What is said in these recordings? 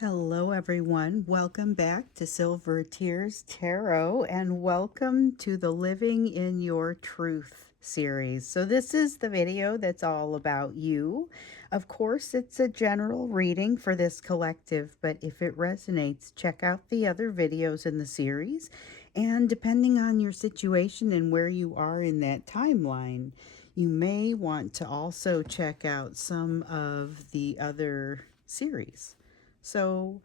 Hello, everyone. Welcome back to Silver Tears Tarot, and welcome to the Living in Your Truth series. So, this is the video that's all about you. Of course, it's a general reading for this collective, but if it resonates, check out the other videos in the series. And depending on your situation and where you are in that timeline, you may want to also check out some of the other series. So,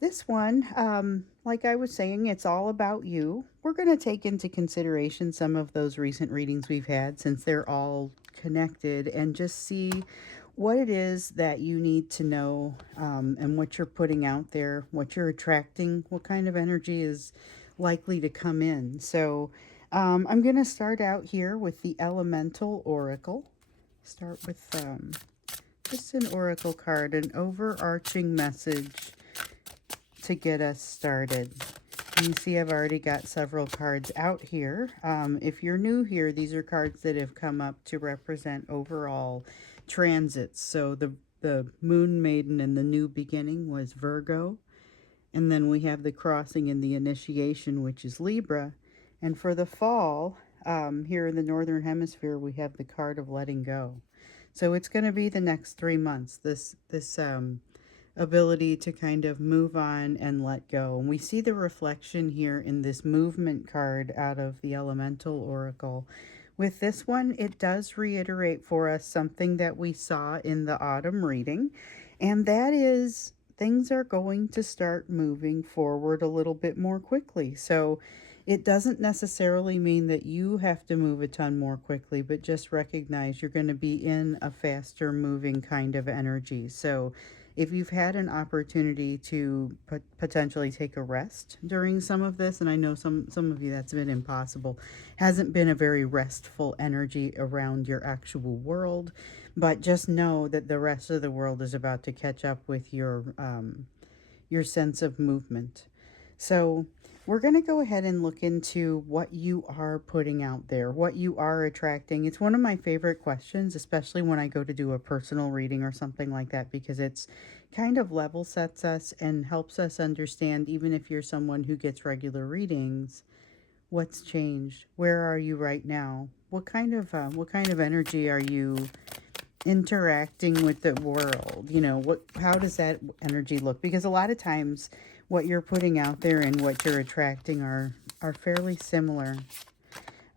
this one, like I was saying, it's all about you. We're going to take into consideration some of those recent readings we've had since they're all connected and just see what it is that you need to know and what you're putting out there, what you're attracting, what kind of energy is likely to come in. So, I'm going to start out here with the Elemental Oracle. Start with just an oracle card, an overarching message to get us started. You see I've already got several cards out here. If you're new here, these are cards that have come up to represent overall transits. So the Moon Maiden and the New Beginning was Virgo. And then we have the Crossing and the Initiation, which is Libra. And for the fall, here in the Northern Hemisphere, we have the card of Letting Go. So it's going to be the next 3 months, this ability to kind of move on and let go. And we see the reflection here in this movement card out of the Elemental Oracle. With this one, it does reiterate for us something that we saw in the autumn reading, and that is things are going to start moving forward a little bit more quickly. So it doesn't necessarily mean that you have to move a ton more quickly, but just recognize you're going to be in a faster moving kind of energy. So if you've had an opportunity to potentially take a rest during some of this, and I know some of you that's been impossible, hasn't been a very restful energy around your actual world, but just know that the rest of the world is about to catch up with your sense of movement. So we're going to go ahead and look into what you are putting out there, what you are attracting. It's one of my favorite questions, especially when I go to do a personal reading or something like that, because it's kind of level sets us and helps us understand, even if you're someone who gets regular readings, what's changed, where are you right now, what kind of energy are you interacting with the world, how does that energy look? Because a lot of times what you're putting out there and what you're attracting are fairly similar.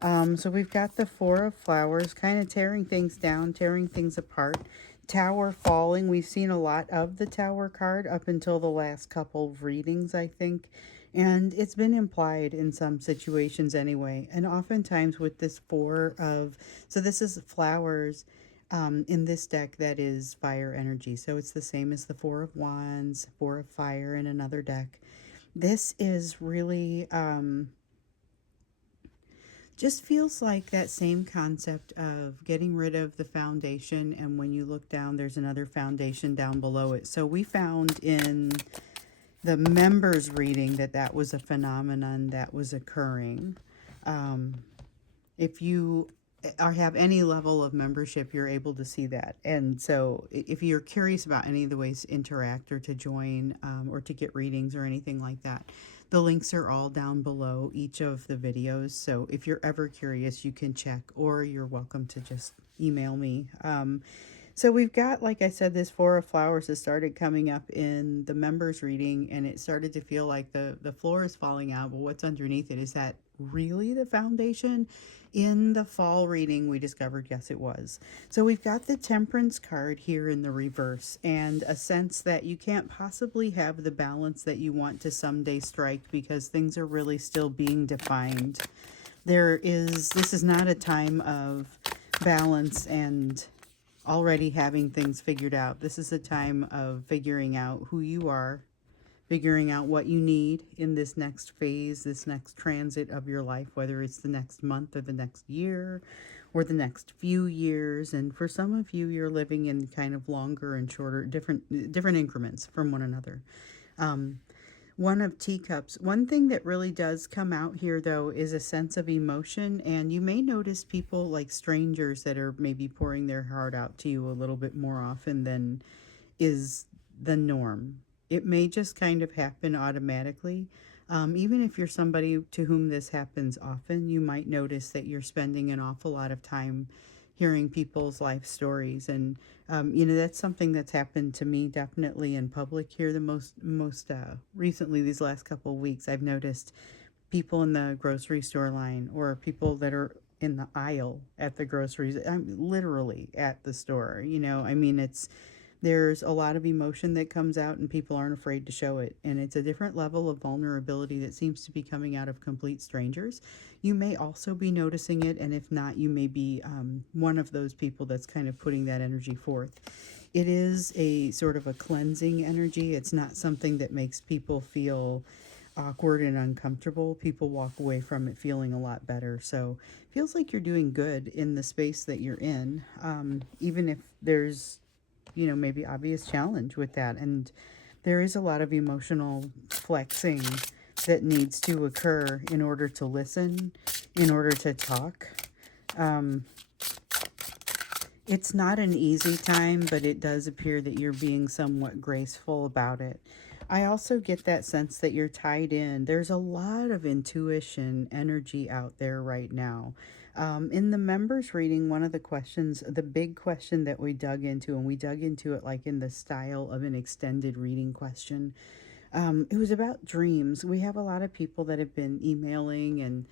So we've got the Four of Flowers, kind of tearing things down, tearing things apart. Tower falling. We've seen a lot of the Tower card up until the last couple of readings, I think. And it's been implied in some situations anyway. And oftentimes with this so this is flowers. In this deck, that is fire energy. So it's the same as the Four of Wands, Four of Fire in another deck. This is really just feels like that same concept of getting rid of the foundation, and when you look down, there's another foundation down below it. So we found in the members reading that was a phenomenon that was occurring. If you or have any level of membership, you're able to see that. And so if you're curious about any of the ways to interact or to join or to get readings or anything like that, the links are all down below each of the videos. So if you're ever curious, you can check, or you're welcome to just email me. So we've got, like I said, this Four of Flowers has started coming up in the members reading, and it started to feel like the floor is falling out. But what's underneath it? Is that really the foundation? In the fall reading, we discovered, yes, it was. So we've got the Temperance card here in the reverse, and a sense that you can't possibly have the balance that you want to someday strike because things are really still being defined. This is not a time of balance and already having things figured out. This is a time of figuring out who you are, figuring out what you need in this next phase, this next transit of your life, whether it's the next month or the next year or the next few years. And for some of you, you're living in kind of longer and shorter, different increments from one another. One of Teacups. One thing that really does come out here, though, is a sense of emotion. And you may notice people like strangers that are maybe pouring their heart out to you a little bit more often than is the norm. it may just kind of happen automatically. Even if you're somebody to whom this happens often, you might notice that you're spending an awful lot of time hearing people's life stories. And, that's something that's happened to me definitely in public here the most recently, these last couple of weeks. I've noticed people in the grocery store line or people that are in the aisle at the groceries. I'm literally at the store, I mean, there's a lot of emotion that comes out and people aren't afraid to show it. And it's a different level of vulnerability that seems to be coming out of complete strangers. You may also be noticing it. And if not, you may be one of those people that's kind of putting that energy forth. It is a sort of a cleansing energy. It's not something that makes people feel awkward and uncomfortable. People walk away from it feeling a lot better. So it feels like you're doing good in the space that you're in, even if there's maybe obvious challenge with that. And there is a lot of emotional flexing that needs to occur in order to listen, in order to talk. It's not an easy time, but it does appear that you're being somewhat graceful about it. I also get that sense that you're tied in. There's a lot of intuition energy out there right now. In the members reading, one of the questions, the big question that we dug into, and we dug into it like in the style of an extended reading question, it was about dreams. We have a lot of people that have been emailing and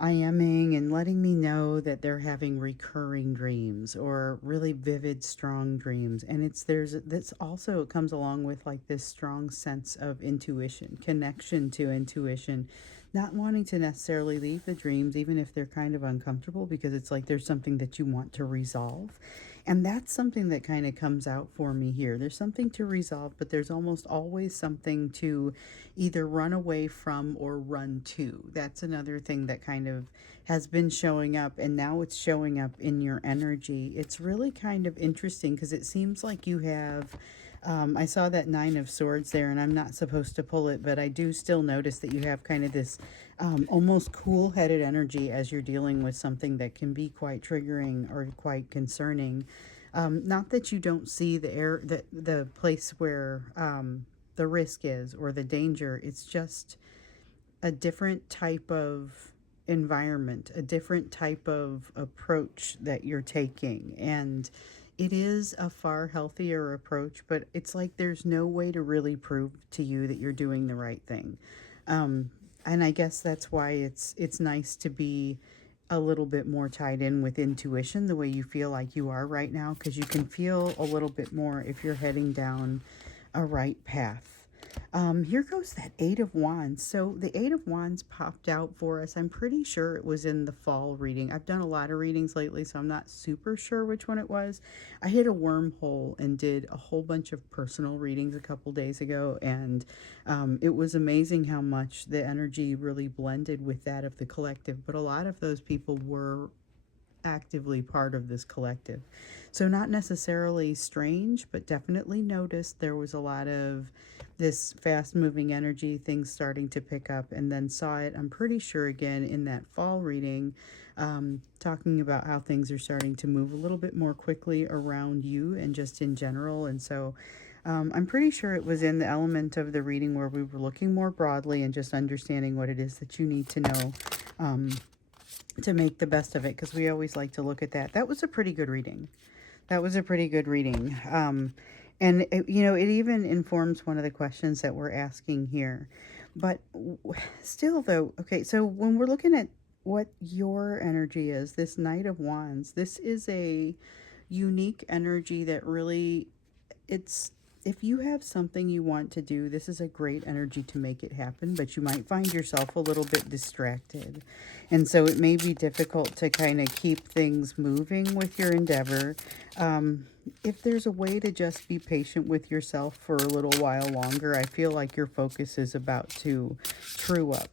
IMing and letting me know that they're having recurring dreams or really vivid, strong dreams. And there's this also, it comes along with like this strong sense of intuition, connection to intuition, not wanting to necessarily leave the dreams, even if they're kind of uncomfortable, because it's like there's something that you want to resolve. And that's something that kind of comes out for me here. There's something to resolve, but there's almost always something to either run away from or run to. That's another thing that kind of has been showing up, and now it's showing up in your energy. It's really kind of interesting because it seems like you have. I saw that Nine of Swords there, and I'm not supposed to pull it, but I do still notice that you have kind of this almost cool-headed energy as you're dealing with something that can be quite triggering or quite concerning. Not that you don't see the place where the risk is or the danger. It's just a different type of environment, a different type of approach that you're taking. And it is a far healthier approach, but it's like there's no way to really prove to you that you're doing the right thing. And I guess that's why it's nice to be a little bit more tied in with intuition the way you feel like you are right now, because you can feel a little bit more if you're heading down a right path. Here goes that Eight of Wands. So the Eight of Wands popped out for us. I'm pretty sure it was in the fall reading. I've done a lot of readings lately, so I'm not super sure which one it was. I hit a wormhole and did a whole bunch of personal readings a couple days ago, and it was amazing how much the energy really blended with that of the collective. But a lot of those people were actively part of this collective. So not necessarily strange, but definitely noticed there was a lot of this fast moving energy, things starting to pick up, and then saw it, I'm pretty sure, again in that fall reading, talking about how things are starting to move a little bit more quickly around you and just in general. And so I'm pretty sure it was in the element of the reading where we were looking more broadly and just understanding what it is that you need to know to make the best of it, because we always like to look at that. That was a pretty good reading. That was a pretty good reading. And it, it even informs one of the questions that we're asking here. But still though, okay, so when we're looking at what your energy is, this Knight of Wands, this is a unique energy that really, it's, if you have something you want to do, this is a great energy to make it happen, but you might find yourself a little bit distracted. And so it may be difficult to kind of keep things moving with your endeavor. If there's a way to just be patient with yourself for a little while longer, I feel like your focus is about to true up.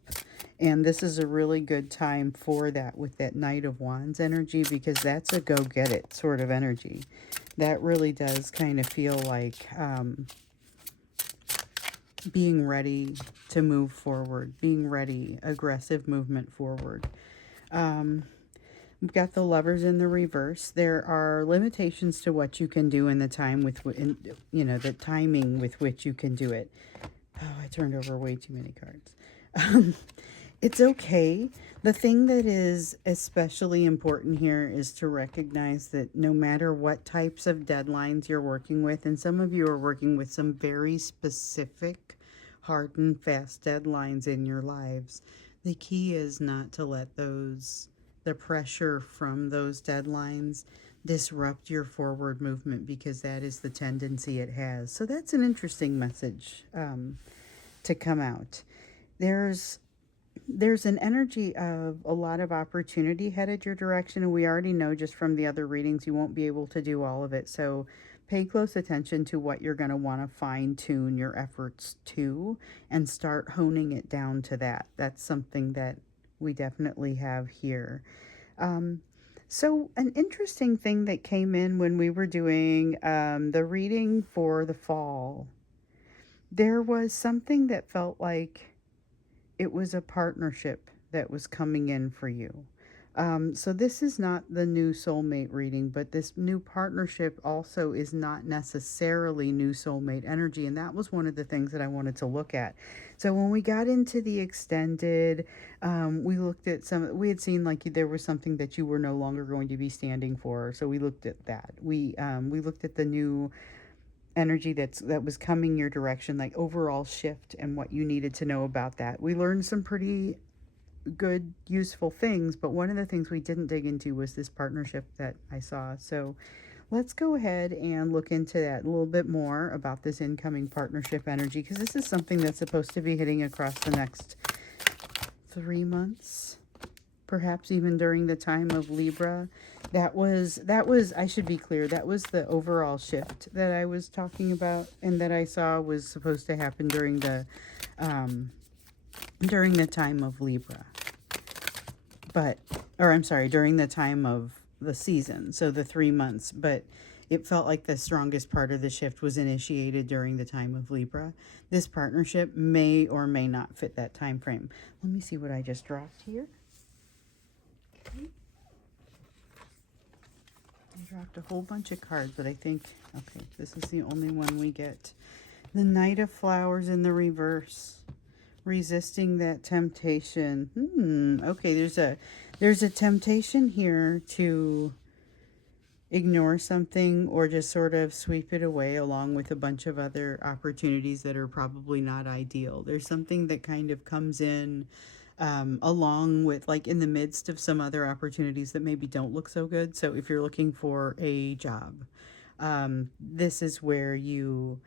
And this is a really good time for that with that Knight of Wands energy, because that's a go get it sort of energy. That really does kind of feel like being ready to move forward, being ready, aggressive movement forward. We've got the Lovers in the reverse. There are limitations to what you can do in the time with, the timing with which you can do it. Oh, I turned over way too many cards. It's okay. The thing that is especially important here is to recognize that no matter what types of deadlines you're working with, and some of you are working with some very specific, hard and fast deadlines in your lives, the key is not to let the pressure from those deadlines disrupt your forward movement, because that is the tendency it has. So that's an interesting message to come out. There's an energy of a lot of opportunity headed your direction, and we already know just from the other readings you won't be able to do all of it. So pay close attention to what you're going to want to fine tune your efforts to, and start honing it down to that. That's something that we definitely have here. So an interesting thing that came in when we were doing the reading for the fall, there was something that felt like it was a partnership that was coming in for you. So this is not the new soulmate reading, but this new partnership also is not necessarily new soulmate energy. And that was one of the things that I wanted to look at. So when we got into the extended, we looked at we had seen like there was something that you were no longer going to be standing for. So we looked at that. We looked at the new energy that was coming your direction, like overall shift and what you needed to know about that. We learned some pretty good, useful things, but one of the things we didn't dig into was this partnership that I saw. So let's go ahead and look into that a little bit more about this incoming partnership energy, because this is something that's supposed to be hitting across the next 3 months, perhaps even during the time of Libra. That was, I should be clear, that was the overall shift that I was talking about and that I saw was supposed to happen during the time of Libra. During the time of the season, so the 3 months, but it felt like the strongest part of the shift was initiated during the time of Libra. This partnership may or may not fit that time frame. Let me see what I just dropped here. Okay. I dropped a whole bunch of cards, but I think, okay, this is the only one we get. The Knight of Flowers in the reverse. Resisting that temptation. Okay, there's a temptation here to ignore something or just sort of sweep it away along with a bunch of other opportunities that are probably not ideal. There's something that kind of comes in along with, like, in the midst of some other opportunities that maybe don't look so good. So if you're looking for a job, this is where you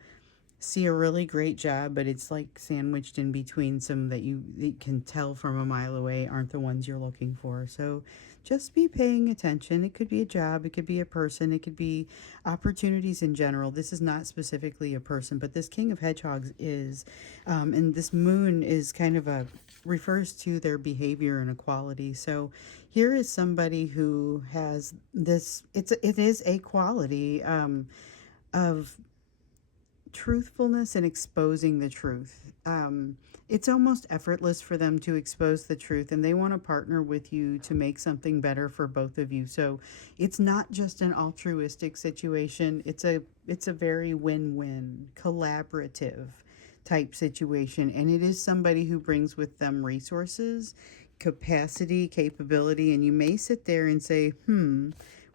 see a really great job, but it's like sandwiched in between some that you can tell from a mile away aren't the ones you're looking for. So just be paying attention. It could be a job, it could be a person, it could be opportunities in general. This is not specifically a person, but this King of Hedgehogs is, and this moon is kind of refers to their behavior and equality. So here is somebody who has this, it is a quality of truthfulness and exposing the truth. It's almost effortless for them to expose the truth, and they want to partner with you to make something better for both of you. So it's not just an altruistic situation. It's a very win-win, collaborative type situation, and it is somebody who brings with them resources, capacity, capability, and you may sit there and say,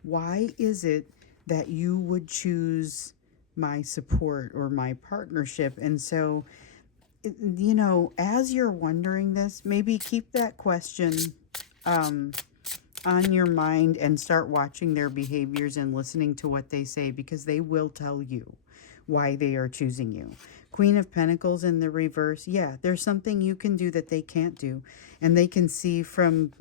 why is it that you would choose my support or my partnership? And so, as you're wondering this, maybe keep that question on your mind and start watching their behaviors and listening to what they say, because they will tell you why they are choosing you. Queen of Pentacles in the reverse. Yeah, there's something you can do that they can't do, and they can see from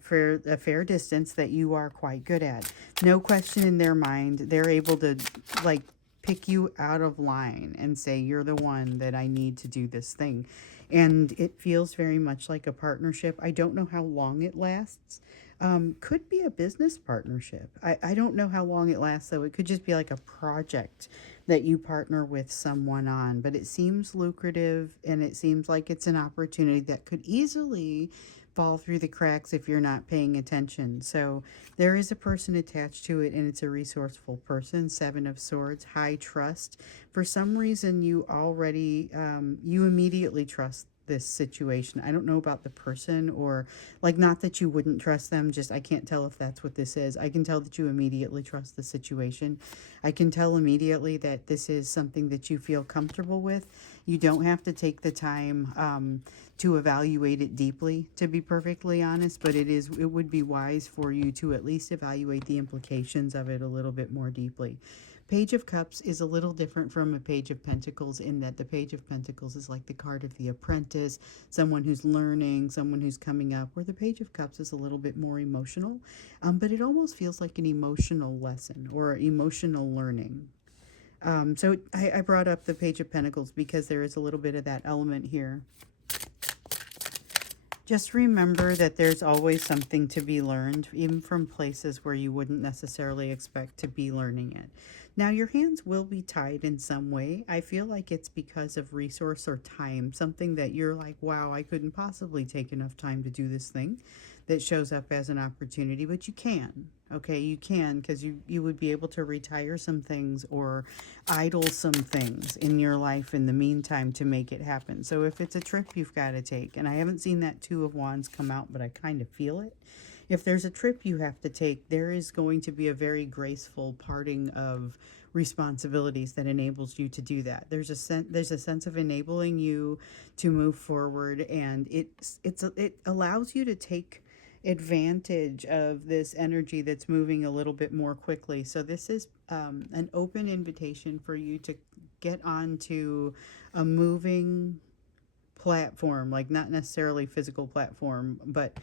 for a fair distance that you are quite good at. No question in their mind. They're able to, like, pick you out of line and say, you're the one that I need to do this thing. And it feels very much like a partnership. I don't know how long it lasts. Could be a business partnership. I don't know how long it lasts, though. It could just be like a project that you partner with someone on. But it seems lucrative, and it seems like it's an opportunity that could easily fall through the cracks if you're not paying attention. So there is a person attached to it, and it's a resourceful person. Seven of Swords, high trust. For some reason, you already, you immediately trust this situation. I don't know about the person, or like, not that you wouldn't trust them, just I can't tell if that's what this is. I can tell that you immediately trust the situation. I can tell immediately that this is something that you feel comfortable with. You don't have to take the time to evaluate it deeply, to be perfectly honest, but it would be wise for you to at least evaluate the implications of it a little bit more deeply. Page of Cups is a little different from a Page of Pentacles in that the Page of Pentacles is like the card of the apprentice, someone who's learning, someone who's coming up, where the Page of Cups is a little bit more emotional, but it almost feels like an emotional lesson or emotional learning. So I brought up the Page of Pentacles because there is a little bit of that element here. Just remember that there's always something to be learned, even from places where you wouldn't necessarily expect to be learning it. Now, your hands will be tied in some way. I feel like it's because of resource or time, something that you're like, wow, I couldn't possibly take enough time to do this thing, that shows up as an opportunity, but you can. Okay, you can, because you would be able to retire some things or idle some things in your life in the meantime to make it happen. So if it's a trip you've got to take, and I haven't seen that Two of Wands come out, but I kind of feel it. If there's a trip you have to take, there is going to be a very graceful parting of responsibilities that enables you to do that. There's a sense of enabling you to move forward, and it allows you to take advantage of this energy that's moving a little bit more quickly. So this is an open invitation for you to get onto a moving platform, like not necessarily physical platform, but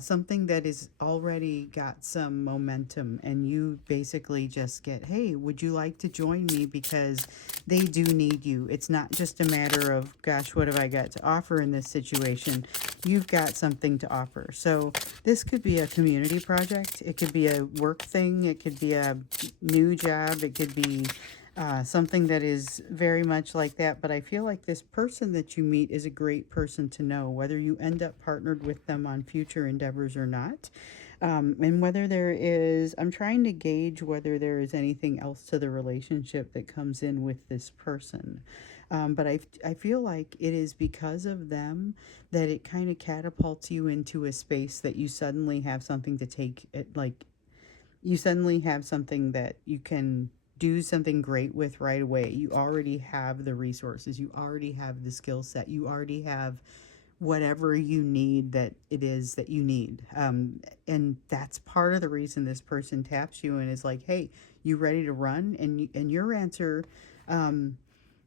something that is already got some momentum, and you basically just get, hey, would you like to join me, because they do need you. It's not just a matter of, gosh, what have I got to offer in this situation? You've got something to offer. So this could be a community project, it could be a work thing, it could be a new job, it could be something that is very much like that. But I feel like this person that you meet is a great person to know, whether you end up partnered with them on future endeavors or not. And whether there is, I'm trying to gauge whether there is anything else to the relationship that comes in with this person. But I feel like it is because of them that it kind of catapults you into a space that you suddenly have something to take it, like you suddenly have something that you can do something great with right away. You already have the resources, you already have the skill set, you already have whatever you need that it is that you need. And that's part of the reason this person taps you and is like, hey, you ready to run? And your answer,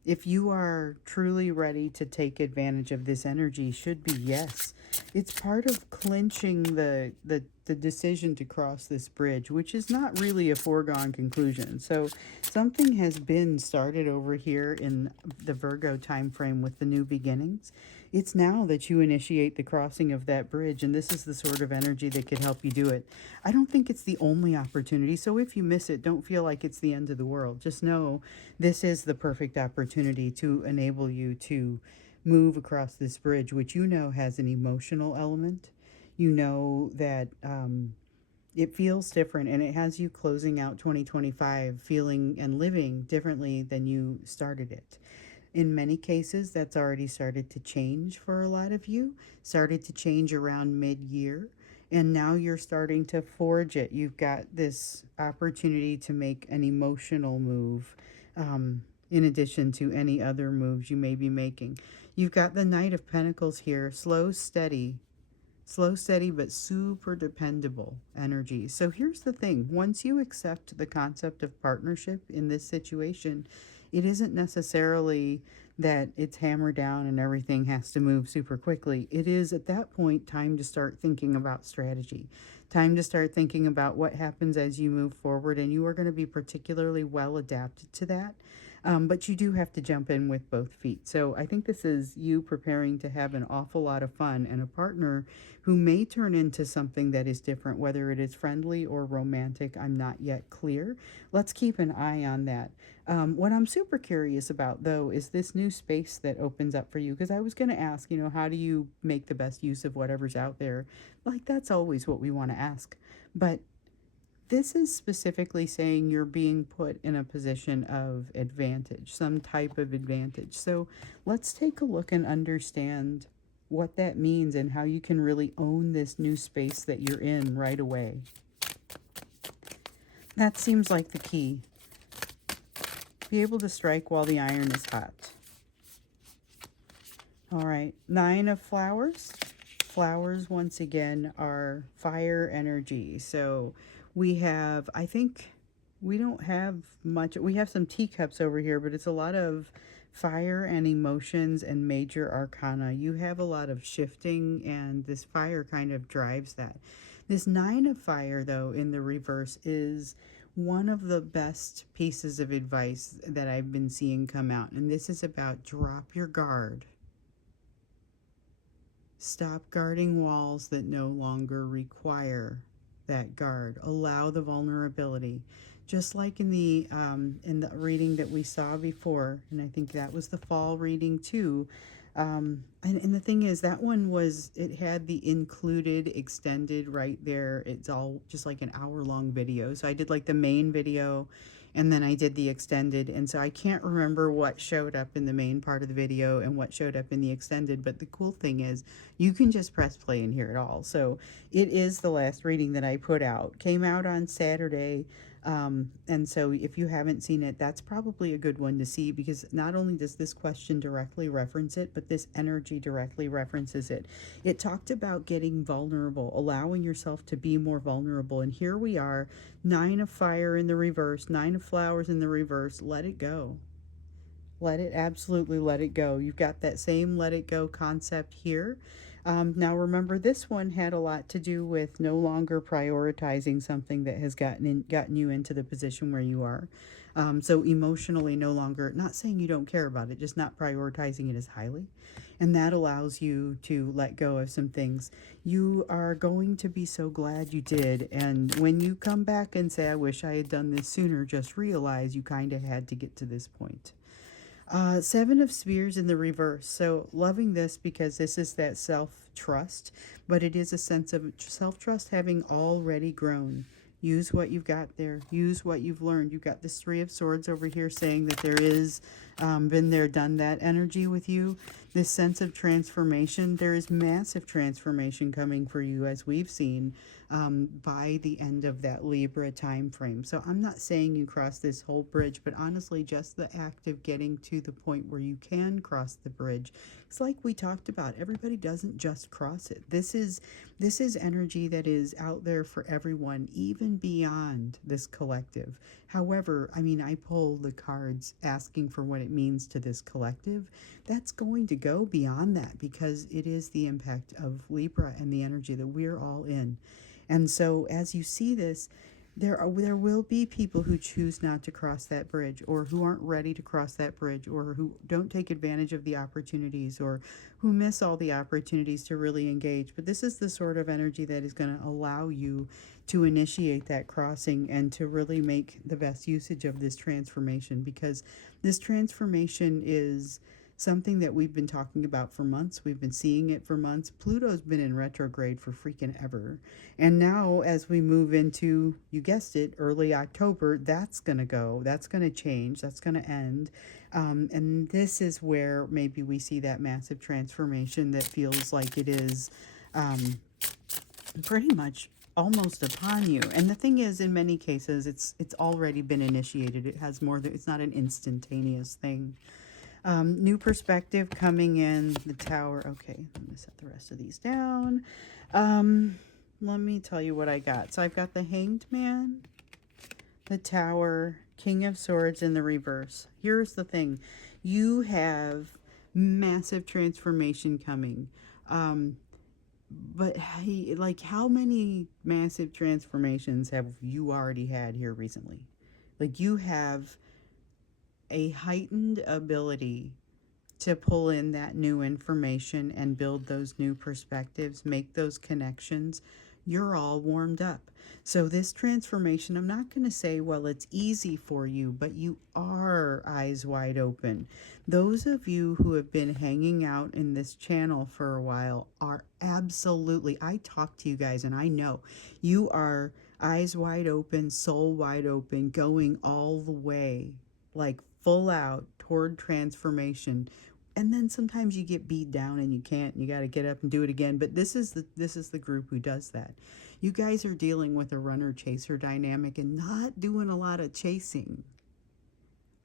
if you are truly ready to take advantage of this energy, should be yes. It's part of clinching the decision to cross this bridge, which is not really a foregone conclusion. So something has been started over here in the Virgo time frame with the new beginnings. It's now that you initiate the crossing of that bridge, and this is the sort of energy that could help you do it. I don't think it's the only opportunity, so if you miss it, don't feel like it's the end of the world. Just know this is the perfect opportunity to enable you to move across this bridge, which you know has an emotional element. You know that it feels different, and it has you closing out 2025 feeling and living differently than you started it. In many cases, that's already started to change for a lot of you, started to change around mid-year, and now you're starting to forge it. You've got this opportunity to make an emotional move, in addition to any other moves you may be making. You've got the Knight of Pentacles here, slow, steady, but super dependable energy. So here's the thing. Once you accept the concept of partnership in this situation, it isn't necessarily that it's hammered down and everything has to move super quickly. It is at that point time to start thinking about strategy, time to start thinking about what happens as you move forward, and you are going to be particularly well adapted to that. But you do have to jump in with both feet. So I think this is you preparing to have an awful lot of fun and a partner who may turn into something that is different, whether it is friendly or romantic. I'm not yet clear. Let's keep an eye on that. What I'm super curious about, though, is this new space that opens up for you. Because I was going to ask, how do you make the best use of whatever's out there? Like, that's always what we want to ask. But this is specifically saying you're being put in a position of advantage, some type of advantage. So let's take a look and understand what that means and how you can really own this new space that you're in right away. That seems like the key. Be able to strike while the iron is hot. All right, 9 of flowers. Flowers, once again, are fire energy. So we have, I think we don't have much. We have some teacups over here, but it's a lot of fire and emotions and major arcana. You have a lot of shifting, and this fire kind of drives that. This 9 of fire, though, in the reverse is one of the best pieces of advice that I've been seeing come out. And this is about drop your guard. Stop guarding walls that no longer require that guard. Allow the vulnerability. Just like in the reading that we saw before, and I think that was the fall reading too. And the thing is, that one it had the included extended right there. It's all just like an hour-long video. So I did like the main video, and then I did the extended, and so I can't remember what showed up in the main part of the video and what showed up in the extended, but the cool thing is you can just press play and hear it all. So it is the last reading that I put out. Came out on Saturday, and so if you haven't seen it, that's probably a good one to see, because not only does this question directly reference it, but this energy directly references it. It talked about getting vulnerable, allowing yourself to be more vulnerable, and here we are, 9 of fire in the reverse, 9 of flowers in the reverse. Let it go. Absolutely let it go. You've got that same let it go concept here. Now remember, this one had a lot to do with no longer prioritizing something that has gotten you into the position where you are. So emotionally no longer, not saying you don't care about it, just not prioritizing it as highly. And that allows you to let go of some things. You are going to be so glad you did. And when you come back and say, I wish I had done this sooner, just realize you kind of had to get to this point. 7 of Spears in the reverse. So loving this because this is that self-trust, but it is a sense of self-trust having already grown. Use what you've got there. Use what you've learned. You've got this 3 of Swords over here saying that there is been there, done that energy with you. This sense of transformation. There is massive transformation coming for you, as we've seen, by the end of that Libra time frame. So I'm not saying you cross this whole bridge, but honestly, just the act of getting to the point where you can cross the bridge. It's like we talked about. Everybody doesn't just cross it. This is energy that is out there for everyone, even beyond this collective. However, I mean, I pull the cards asking for what it means to this collective. That's going to go beyond that, because it is the impact of Libra and the energy that we're all in. And so as you see this, there will be people who choose not to cross that bridge, or who aren't ready to cross that bridge, or who don't take advantage of the opportunities, or who miss all the opportunities to really engage. But this is the sort of energy that is going to allow you to initiate that crossing and to really make the best usage of this transformation, because this transformation is something that we've been talking about for months. We've been seeing it for months. Pluto's been in retrograde for freaking ever. And now as we move into, you guessed it, early October, that's going to go. That's going to change. That's going to end. And this is where maybe we see that massive transformation that feels like it is pretty much almost upon you. And the thing is, in many cases, it's already been initiated. It has more, it's not an instantaneous thing. New perspective coming in, the Tower. Okay, I'm going to set the rest of these down. Let me tell you what I got. So I've got the Hanged Man, the Tower, King of Swords in the reverse. Here's the thing. You have massive transformation coming. But hey, like, how many massive transformations have you already had here recently? Like, you have a heightened ability to pull in that new information and build those new perspectives, make those connections. You're all warmed up. So, this transformation, I'm not going to say, well, it's easy for you, but you are eyes wide open. Those of you who have been hanging out in this channel for a while are absolutely, I talk to you guys and I know you are eyes wide open, soul wide open, going all the way, like full out toward transformation. And then sometimes you get beat down and you can't, and you got to get up and do it again. But this is the group who does that. You guys are dealing with a runner chaser dynamic and not doing a lot of chasing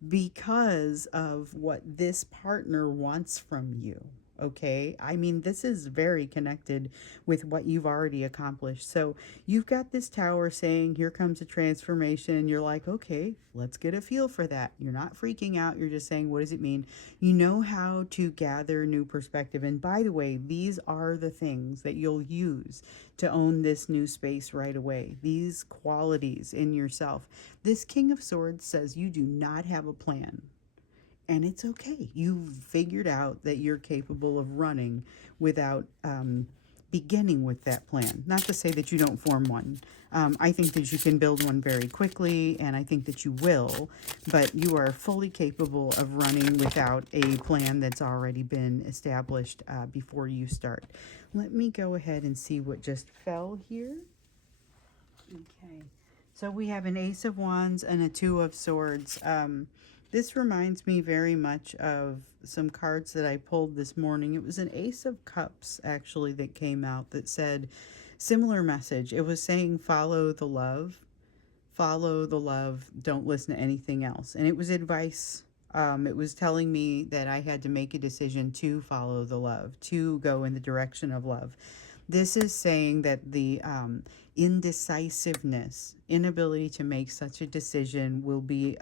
because of what this partner wants from you. Okay, I mean, this is very connected with what you've already accomplished. So you've got this tower saying, here comes a transformation. You're like, okay, let's get a feel for that. You're not freaking out. You're just saying, what does it mean? You know how to gather new perspective. And by the way, these are the things that you'll use to own this new space right away. These qualities in yourself. This King of Swords says you do not have a plan. And it's okay. You've figured out that you're capable of running without beginning with that plan. Not to say that you don't form one. I think that you can build one very quickly, and I think that you will, but you are fully capable of running without a plan that's already been established before you start. Let me go ahead and see what just fell here. Okay. So we have an Ace of Wands and a Two of Swords. This reminds me very much of some cards that I pulled this morning. It was an Ace of Cups, actually, that came out that said, similar message. It was saying, follow the love, don't listen to anything else. And it was advice. It was telling me that I had to make a decision to follow the love, to go in the direction of love. This is saying that the indecisiveness, inability to make such a decision will be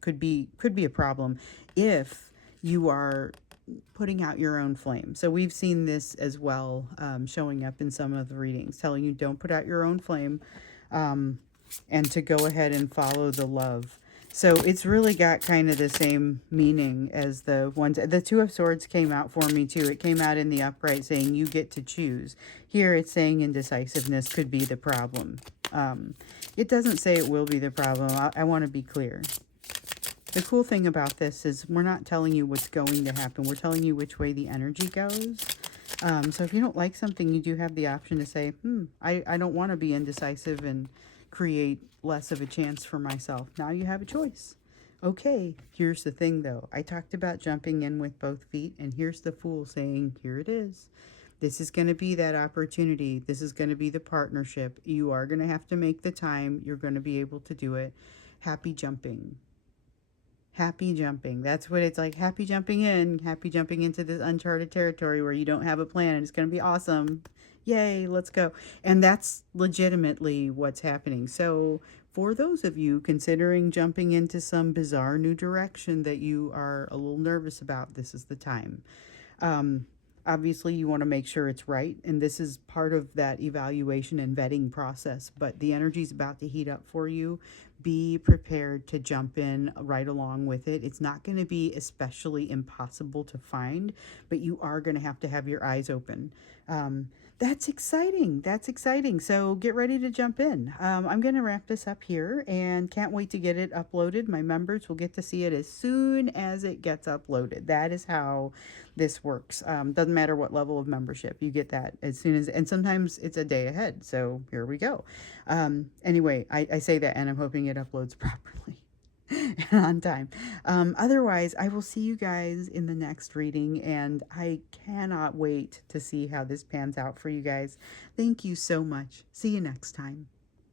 could be a problem if you are putting out your own flame. So we've seen this as well showing up in some of the readings, telling you don't put out your own flame and to go ahead and follow the love. So it's really got kind of the same meaning as the ones. The Two of Swords came out for me too. It came out in the upright saying you get to choose. Here it's saying indecisiveness could be the problem. It doesn't say it will be the problem. I want to be clear. The cool thing about this is we're not telling you what's going to happen. We're telling you which way the energy goes. So if you don't like something, you do have the option to say, I don't want to be indecisive and create less of a chance for myself. Now you have a choice. Okay, here's the thing though. I talked about jumping in with both feet, and here's the Fool saying, here it is. This is going to be that opportunity. This is going to be the partnership. You are going to have to make the time. You're going to be able to do it. Happy jumping. Happy jumping. That's what it's like. Happy jumping in. Happy jumping into this uncharted territory where you don't have a plan and it's going to be awesome. Yay, let's go. And that's legitimately what's happening. So for those of you considering jumping into some bizarre new direction that you are a little nervous about, this is the time. Obviously, you want to make sure it's right, and this is part of that evaluation and vetting process, but the energy is about to heat up for you. Be prepared to jump in right along with it. It's not going to be especially impossible to find, but you are going to have your eyes open. That's exciting. That's exciting. So get ready to jump in. I'm going to wrap this up here and can't wait to get it uploaded. My members will get to see it as soon as it gets uploaded. That is how this works. Doesn't matter what level of membership, you get that as soon as, and sometimes it's a day ahead. So here we go. Anyway, I say that and I'm hoping it uploads properly. On time. Otherwise, I will see you guys in the next reading, and I cannot wait to see how this pans out for you guys. Thank you so much. See you next time.